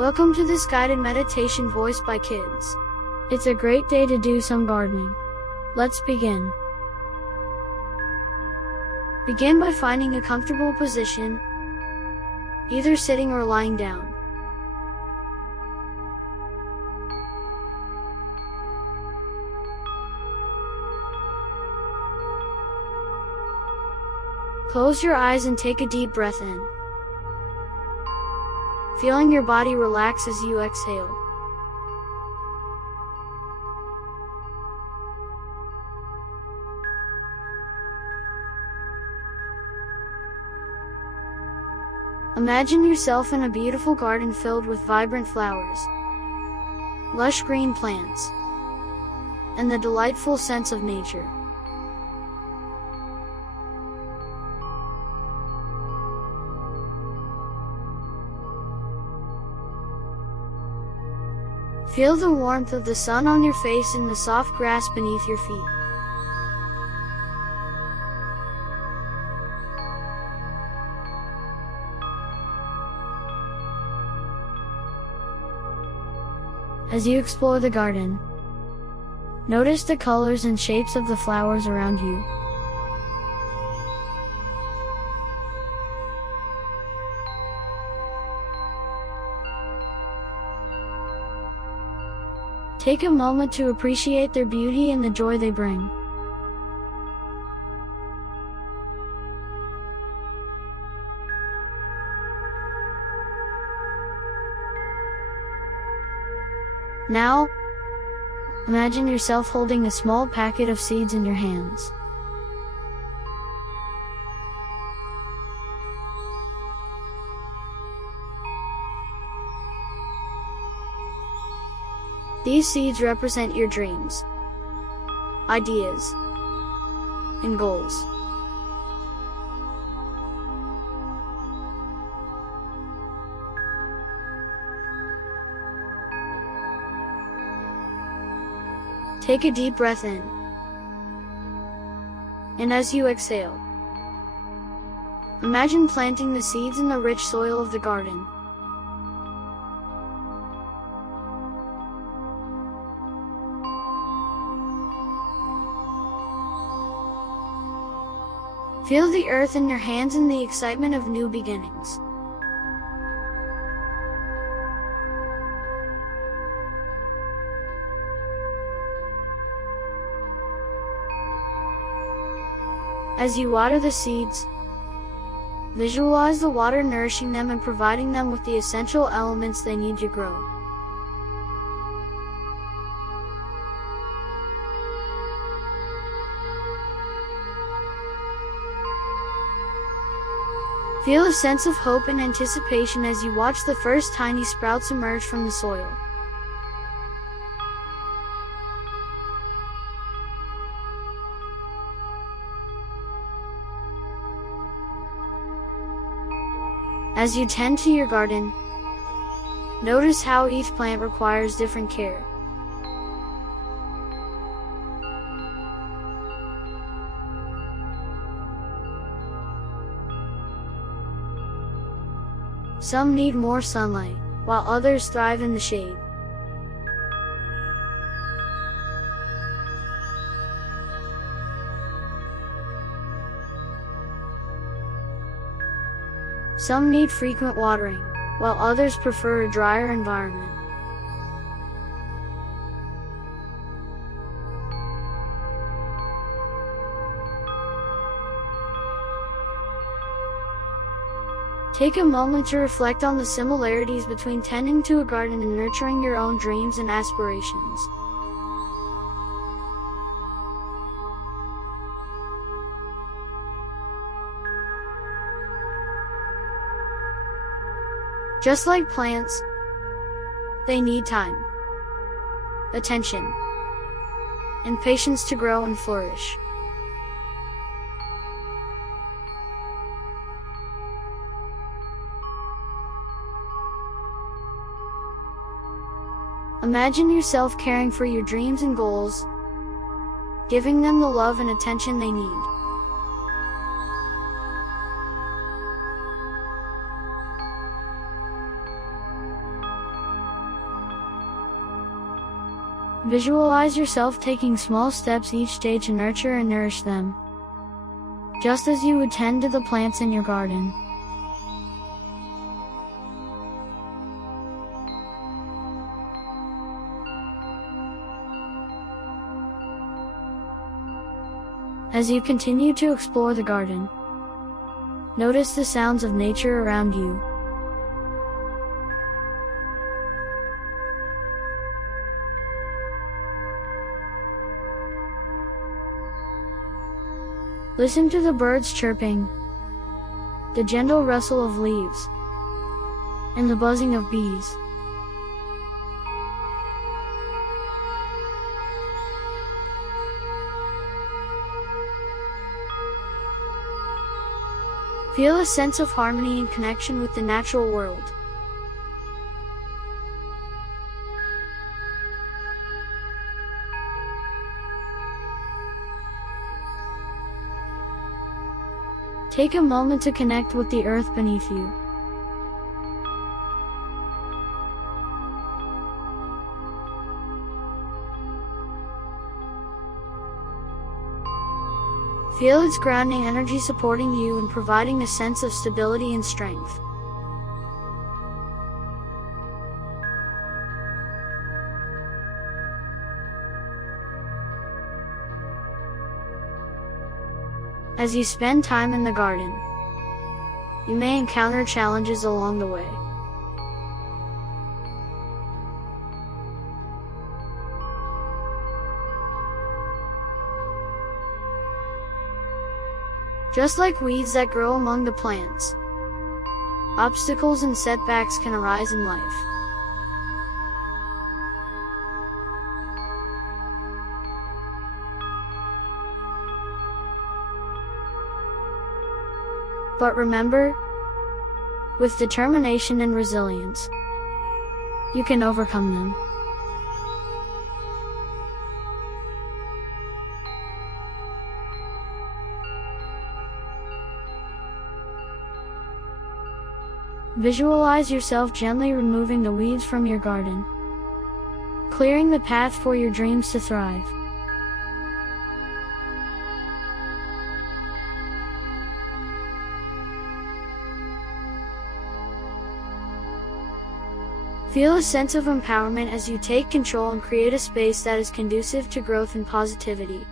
Welcome to this guided meditation voiced by kids. It's a great day to do some gardening. Let's begin. Begin by finding a comfortable position, either sitting or lying down. Close your eyes and take a deep breath in, feeling your body relax as you exhale. Imagine yourself in a beautiful garden filled with vibrant flowers, lush green plants, and the delightful sense of nature. Feel the warmth of the sun on your face and the soft grass beneath your feet. As you explore the garden, notice the colors and shapes of the flowers around you. Take a moment to appreciate their beauty and the joy they bring. Now, imagine yourself holding a small packet of seeds in your hands. These seeds represent your dreams, ideas, and goals. Take a deep breath in, and as you exhale, imagine planting the seeds in the rich soil of the garden. Feel the earth in your hands and the excitement of new beginnings. As you water the seeds, visualize the water nourishing them and providing them with the essential elements they need to grow. Feel a sense of hope and anticipation as you watch the first tiny sprouts emerge from the soil. As you tend to your garden, notice how each plant requires different care. Some need more sunlight, while others thrive in the shade. Some need frequent watering, while others prefer a drier environment. Take a moment to reflect on the similarities between tending to a garden and nurturing your own dreams and aspirations. Just like plants, they need time, attention, and patience to grow and flourish. Imagine yourself caring for your dreams and goals, giving them the love and attention they need. Visualize yourself taking small steps each day to nurture and nourish them, just as you would tend to the plants in your garden. As you continue to explore the garden, notice the sounds of nature around you. Listen to the birds chirping, the gentle rustle of leaves, and the buzzing of bees. Feel a sense of harmony and connection with the natural world. Take a moment to connect with the earth beneath you. Feel its grounding energy supporting you and providing a sense of stability and strength. As you spend time in the garden, you may encounter challenges along the way. Just like weeds that grow among the plants, obstacles and setbacks can arise in life. But remember, with determination and resilience, you can overcome them. Visualize yourself gently removing the weeds from your garden, clearing the path for your dreams to thrive. Feel a sense of empowerment as you take control and create a space that is conducive to growth and positivity.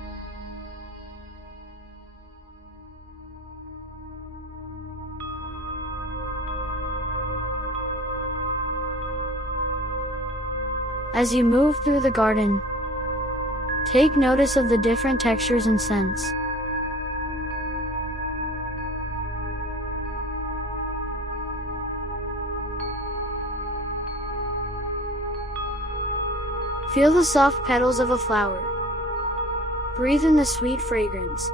As you move through the garden, take notice of the different textures and scents. Feel the soft petals of a flower. Breathe in the sweet fragrance,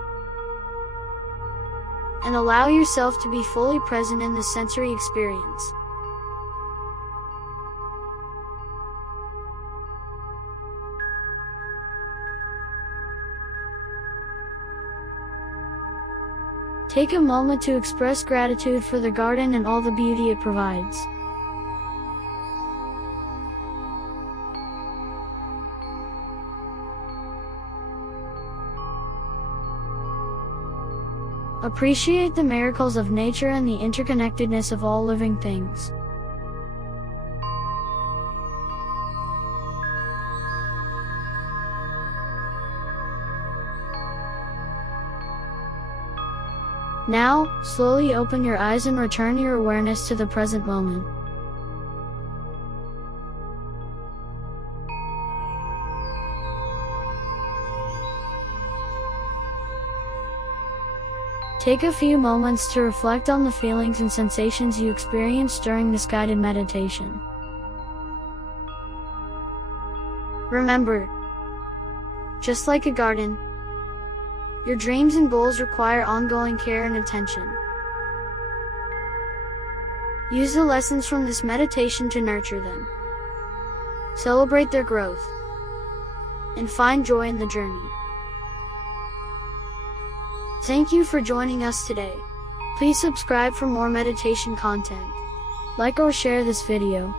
and allow yourself to be fully present in the sensory experience. Take a moment to express gratitude for the garden and all the beauty it provides. Appreciate the miracles of nature and the interconnectedness of all living things. Now, slowly open your eyes and return your awareness to the present moment. Take a few moments to reflect on the feelings and sensations you experienced during this guided meditation. Remember, just like a garden, your dreams and goals require ongoing care and attention. Use the lessons from this meditation to nurture them, celebrate their growth, and find joy in the journey. Thank you for joining us today. Please subscribe for more meditation content. Like or share this video.